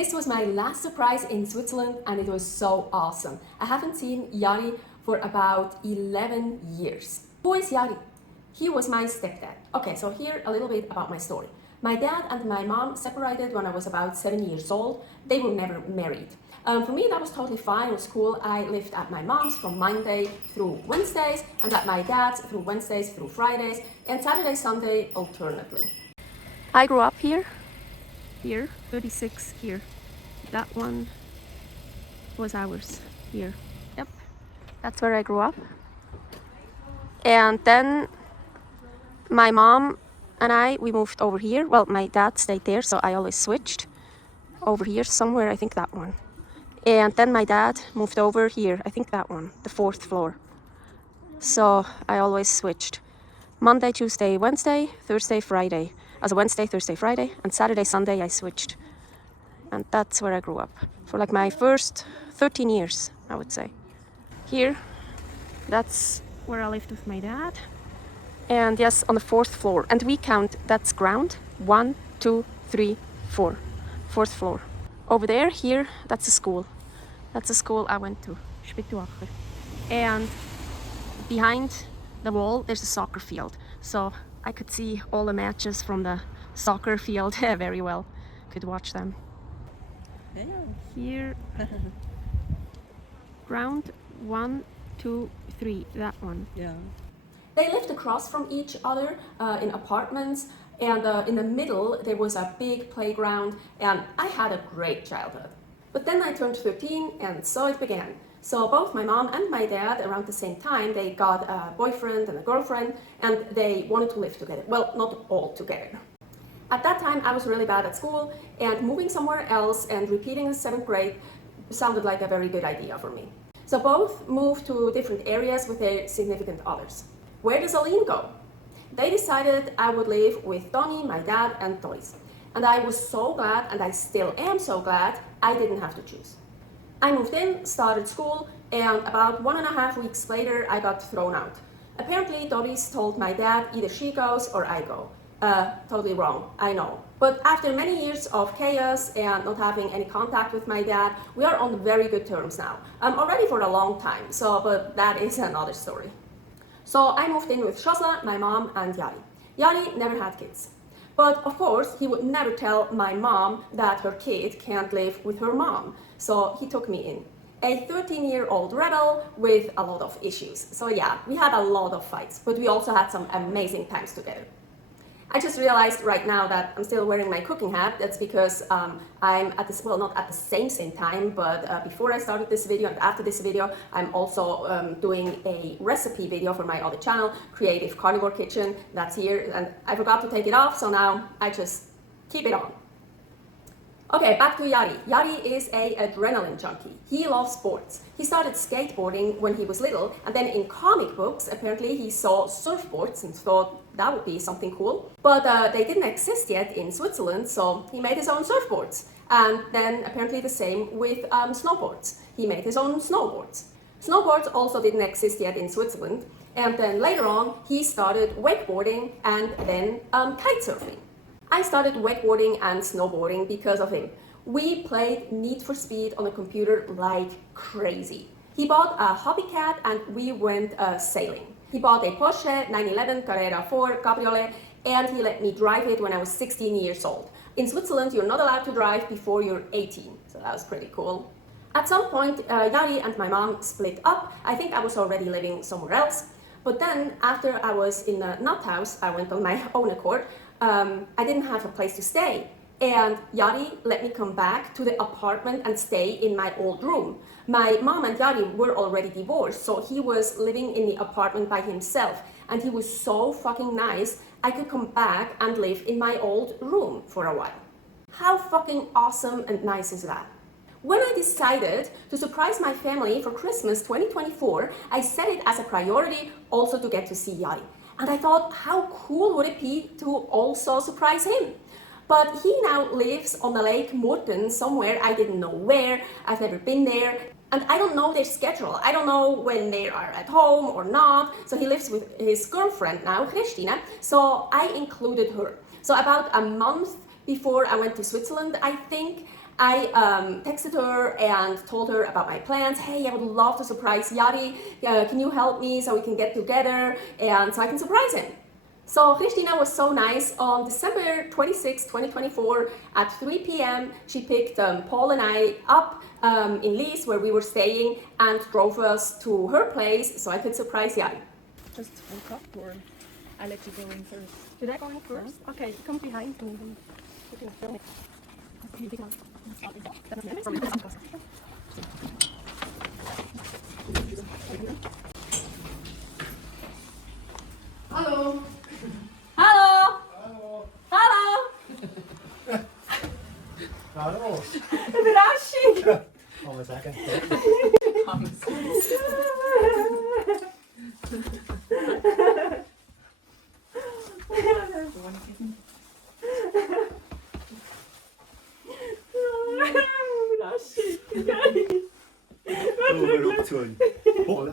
This was my last surprise in Switzerland and it was so awesome. I haven't seen Jari for about 11 years. Who is Jari? He was my stepdad. Okay, so here a little bit about my story. My dad and my mom separated when I was about 7 years old. They were never married. For me, that was totally fine. It was cool. I lived at my mom's from Monday through Wednesdays and at my dad's through Wednesdays through Fridays and Saturday, Sunday alternately. I grew up here, 36 here. That one was ours here. Yep, that's where I grew up. And then my mom and we moved over here. Well, my dad stayed there, so I always switched over here somewhere, I think that one. And then my dad moved over here, I think that one, the 4th floor. So I always switched. Monday, Tuesday, Wednesday, Thursday, Friday. As a Wednesday, Thursday, Friday, and Saturday, Sunday I switched. And that's where I grew up for like my first 13 years, I would say. Here, that's where I lived with my dad. And yes, on the 4th floor. And we count, that's ground, 1, 2, 3, 4. 4th floor. Over there, here, that's a school. That's a school I went to, Pituitary. And behind the wall, there's a soccer field. So I could see all the matches from the soccer field very well. Could watch them. Yeah. Here, ground 1, 2, 3, that one. Yeah. They lived across from each other in apartments, and in the middle there was a big playground, and I had a great childhood. But then I turned 13 and so it began. So both my mom and my dad around the same time, they got a boyfriend and a girlfriend and they wanted to live together. Well, not all together. At that time I was really bad at school and moving somewhere else and repeating the 7th grade sounded like a very good idea for me. So both moved to different areas with their significant others. Where does Aline go? They decided I would live with Tony, my dad, and Toys. And I was so glad, and I still am so glad, I didn't have to choose. I moved in, started school, and about 1.5 weeks later, I got thrown out. Apparently, Doris told my dad either she goes or I go. Totally wrong, I know. But after many years of chaos and not having any contact with my dad, we are on very good terms now. Already for a long time, but that is another story. So I moved in with Shosla, my mom, and Jari. Jari never had kids. But of course, he would never tell my mom that her kid can't live with her mom. So he took me in. A 13-year-old rebel with a lot of issues. So yeah, we had a lot of fights, but we also had some amazing times together. I just realized right now that I'm still wearing my cooking hat. That's because I'm at this, well, not at the same time, but before I started this video and after this video, I'm also doing a recipe video for my other channel, Creative Carnivore Kitchen. That's here, and I forgot to take it off, so now I just keep it on. Okay, back to Jari. Jari is an adrenaline junkie. He loves sports. He started skateboarding when he was little, and then in comic books, apparently he saw surfboards and thought that would be something cool. But they didn't exist yet in Switzerland, so he made his own surfboards. And then apparently the same with snowboards. He made his own snowboards. Snowboards also didn't exist yet in Switzerland, and then later on he started wakeboarding and then kite surfing. I started wakeboarding and snowboarding because of him. We played Need for Speed on the computer like crazy. He bought a hobby cat and we went sailing. He bought a Porsche 911 Carrera 4 Cabriolet and he let me drive it when I was 16 years old. In Switzerland, you're not allowed to drive before you're 18, so that was pretty cool. At some point, Jari and my mom split up. I think I was already living somewhere else. But then, after I was in a nut house, I went on my own accord. I didn't have a place to stay. And Jari let me come back to the apartment and stay in my old room. My mom and Jari were already divorced, so he was living in the apartment by himself. And he was so fucking nice, I could come back and live in my old room for a while. How fucking awesome and nice is that? When I decided to surprise my family for Christmas 2024, I set it as a priority also to get to see Jari. And I thought, how cool would it be to also surprise him? But he now lives on the Lake Morten somewhere, I didn't know where, I've never been there, and I don't know their schedule. I don't know when they are at home or not. So he lives with his girlfriend now, Christina, so I included her. So about a month before I went to Switzerland, I think, I texted her and told her about my plans. Hey, I would love to surprise Jari. Can you help me so we can get together and so I can surprise him? So Christina was so nice. On December 26, 2024 at 3 p.m. she picked Paul and I up in Lies where we were staying and drove us to her place so I could surprise Jari. Just woke up, or I let you go in first? Should I go in first? Okay, come behind me. You can film it. Hallo. Hallo. Hallo. Hallo. Hallo. Überraschung. Kann man sagen.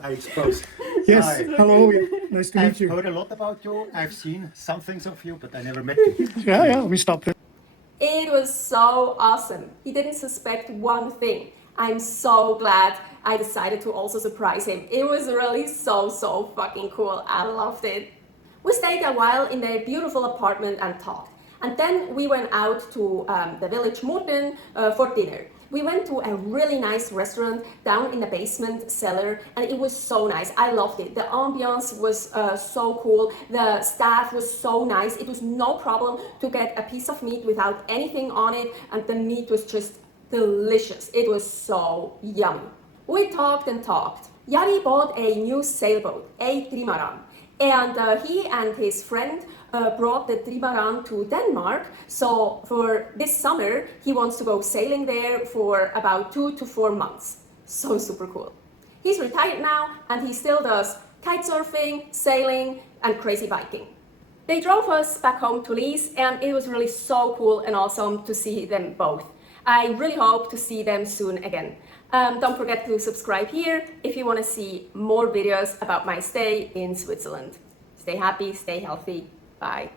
I suppose. Yes, Hi. hello, nice to meet I've you. heard a lot about you. I've seen some things of you, but I never met you. Yeah, we stopped. It was so awesome. He didn't suspect one thing. I'm so glad I decided to also surprise him. It was really so fucking cool. I loved it. We stayed a while in their beautiful apartment and talked. And then we went out to the village Unten for dinner. We went to a really nice restaurant down in the basement cellar and it was so nice. I loved it. The ambiance was so cool. The staff was so nice. It was no problem to get a piece of meat without anything on it and the meat was just delicious. It was so yummy. We talked and talked. Jari bought a new sailboat, a trimaran. And he and his friend brought the trimaran to Denmark. So for this summer, he wants to go sailing there for about 2 to 4 months. So super cool. He's retired now and he still does kite surfing, sailing, and crazy biking. They drove us back home to Lies and it was really so cool and awesome to see them both. I really hope to see them soon again. Don't forget to subscribe here if you want to see more videos about my stay in Switzerland. Stay happy, stay healthy. Bye.